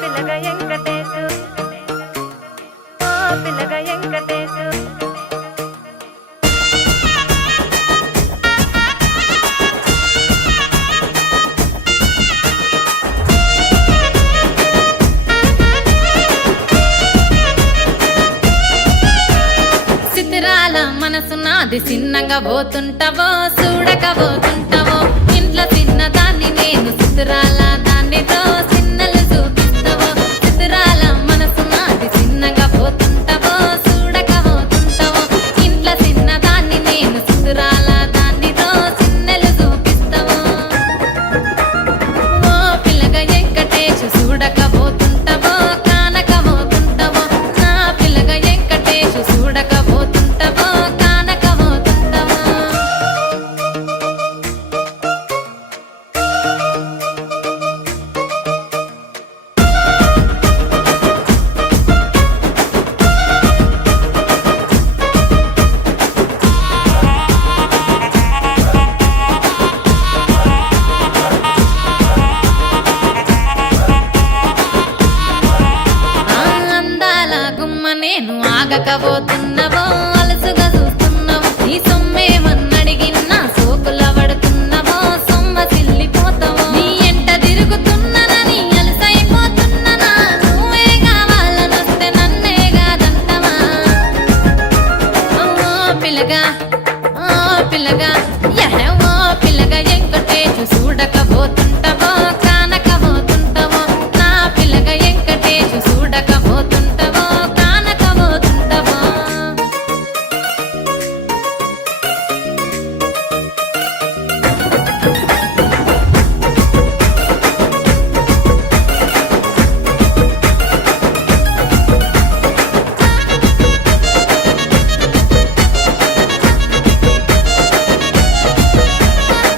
పిల్లగా వెంకటేశు ఓ పిల్లగా వెంకటేశు సితిరాల మనసు నాది చిన్నగా పోతుంటావో చూడకపోతుంటావో ఇంట్లో చిన్నదాన్ని నేను సితిరాల దానితో చిన్నలు చూపిస్తావో సితిరాల మనసు నాది చిన్నగా పోతుంటావో చూడకపోతుంటావో ఇంట్లో చిన్నదాన్ని నేను సితిరాల దానితో చిన్నలు చూపిస్తావో ఓ పిల్లగా వెంకటేశు చూడకపోతుంటావో కానకపోతుంటావో నా పిల్లగా వెంకటేశు చూడకపోతుంటావో కానకపోతుంటావో అందాల గుమ్మ నేను ఆగకపోతున్నావో అలసుగా చూస్తున్నావో నీ సొమ్మేమన్నడిగిన్నా సోకుల పడుతున్నావో సొమ్మ సిల్లిపోతావో నీ ఎంట తిరుగుతున్నానని అలసైపోతున్నానా నువ్వే కావాలనొస్తే నన్నే కాదంటవా ఓ పిల్లగా ఓ పిల్లగా ఓ పిల్లగా వెంకటేశు చూడకపోతుంటావో కానకపోతుంటావో నా పిల్లగా వెంకటేశు చూడకపోతుంటావో కానకపోతుంటావో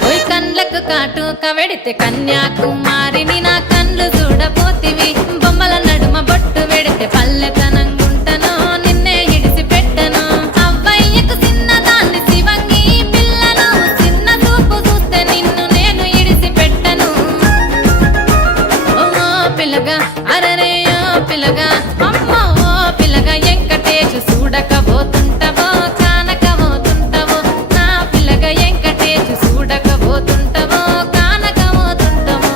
ఓయ్ కండ్లకు కాటుక వెడితే కన్యాకుమారిని నా కండ్లు చూడపోతివి బొమ్మల నడుమ బొట్టు వెడితే పల్లెతనంగుంటను నిన్నే ఇడిసి పెట్టను అవ్వయ్యకు చిన్నదాన్ని శివంగి పిల్లను చిన్న చూపు చూస్తే నిన్ను నేను ఇడిసి పెట్టను ఓ పిల్లగా అరరే ఓ పిల్లగా అమ్మో ఓ పిల్లగా వెంకటేశు చూడకపోతుంటావో కానకపోతుంటావో నా పిల్లగా వెంకటేశు చూడకపోతుంటావో కానకపోతుంటావో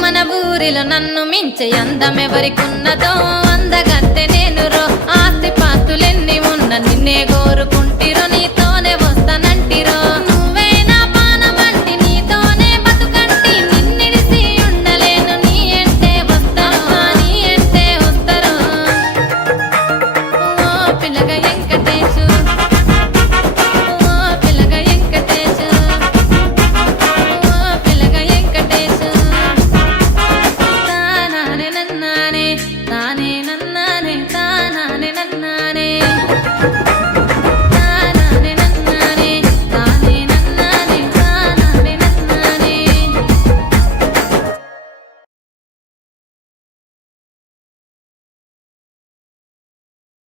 మన ఊరిలో నన్ను మించే అందమెవరికున్నదో అందగా